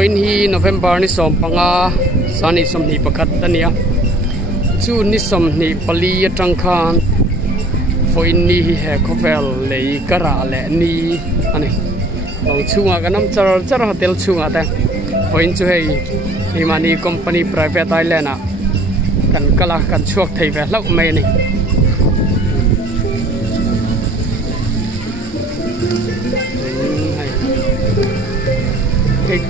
Foin hi November ni som panga sani som ni pakhat tania June ni som ni pali atang khan Foin ni hi he khovel lei kara le ni ani long chunga kanam char hotel chunga ta Foin chu hei ni mani company private island a kan kala kan chuak thei ve hlok mai ni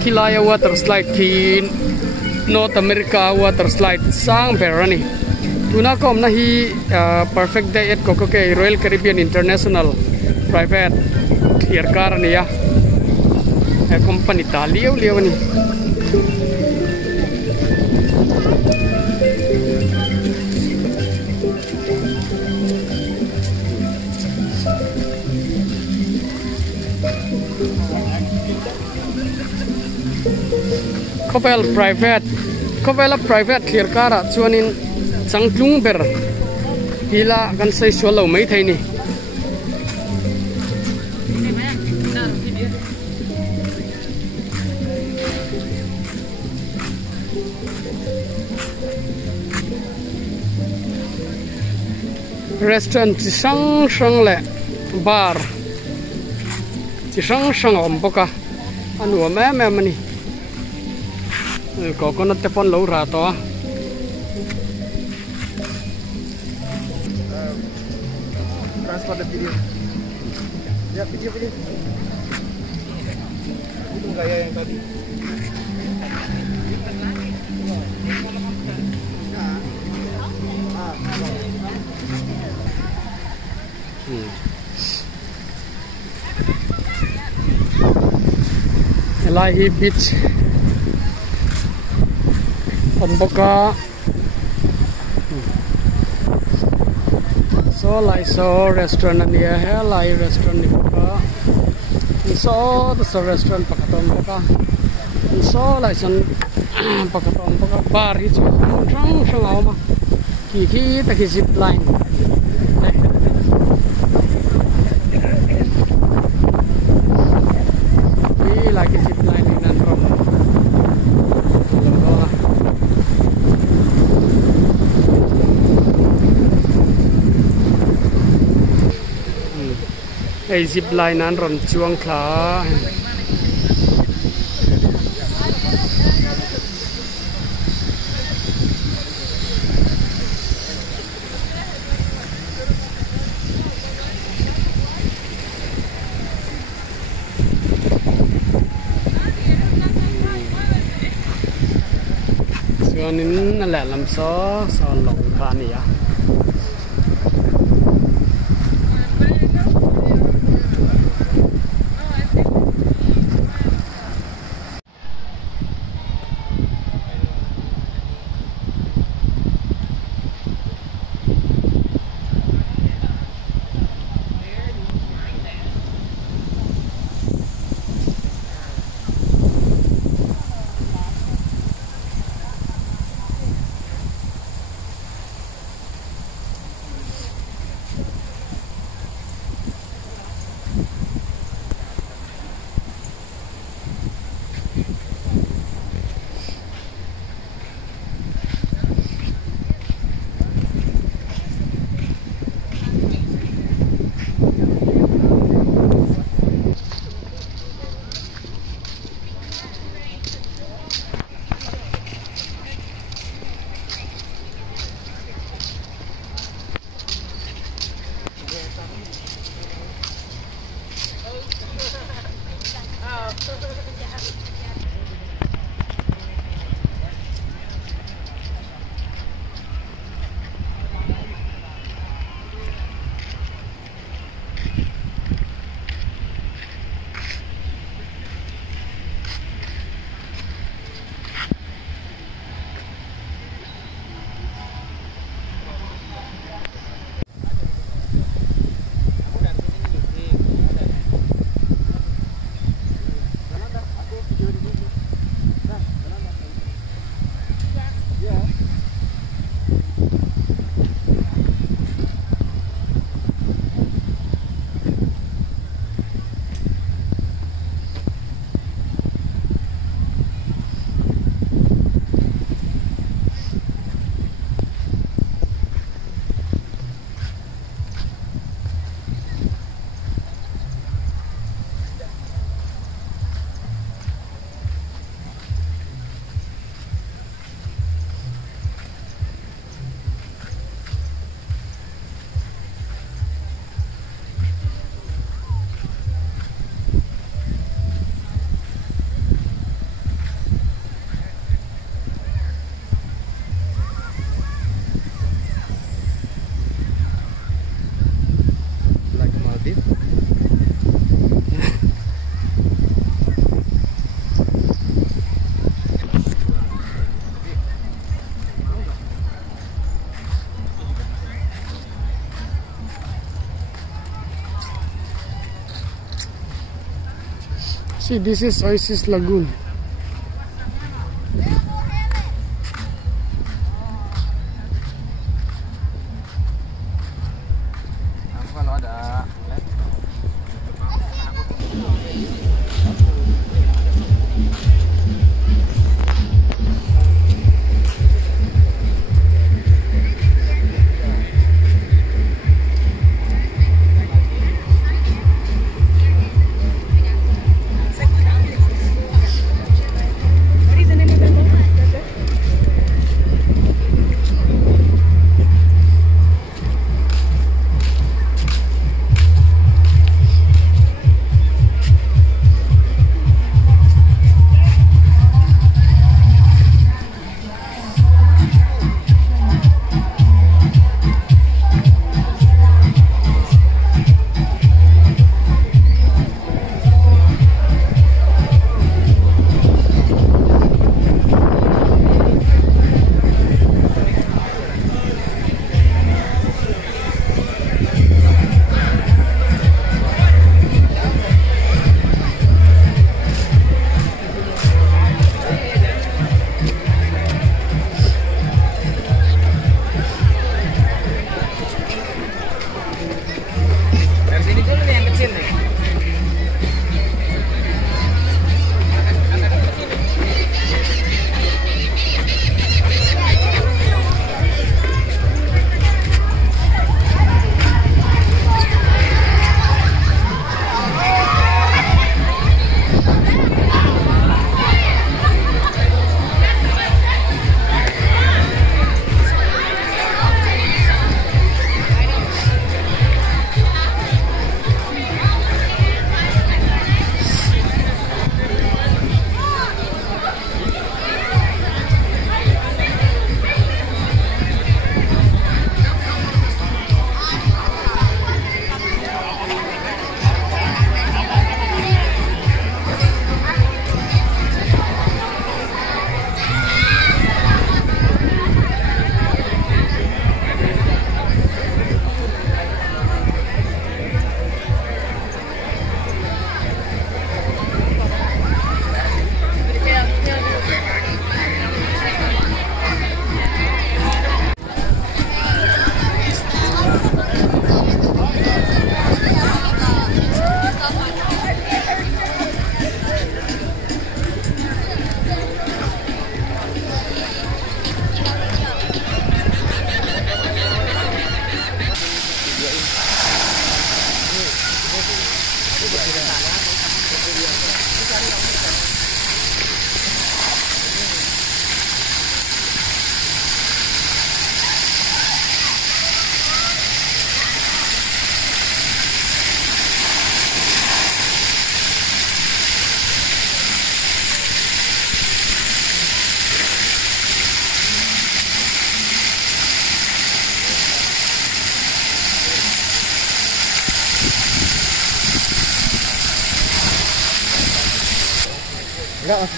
Kilaya water slide ki North America water slide sang berani tuna kom na hi perfect day at ko ke Royal Caribbean International private Thliarkar ni ya company ta liu ni Kovel private Thliarkar chuanin changtlung ber hila kan sei swalo mai thei ni restaurant chi sang le bar chi sang om boka anu me mani coconut te pon lo ra to transfer the video ya video itu gaya yang tadi Lahi beach Omboka so restaurant ania he lai restaurant ni boka so restaurant pakatom boka so lai san pakatom boka bar hi chu sang awma ki ta ki zip line like zip line in and from Hey, zip line and run chuang kha chuanin la lam so long kha ni ya See, this is Oasis Lagoon. Kalau ada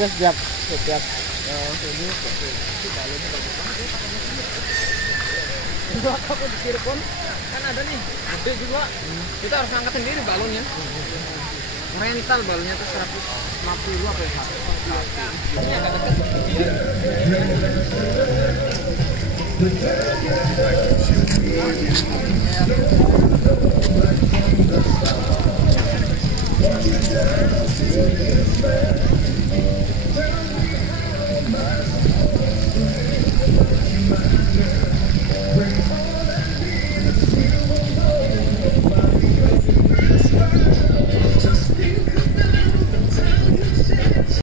enggak, maksudnya setiap ini balonnya bagus banget ya. Juga aku di Cirebon kan ada nih gede juga, kita harus angkat sendiri balonnya. Rental balonnya tuh 150 apa ya? Ini agak dekat.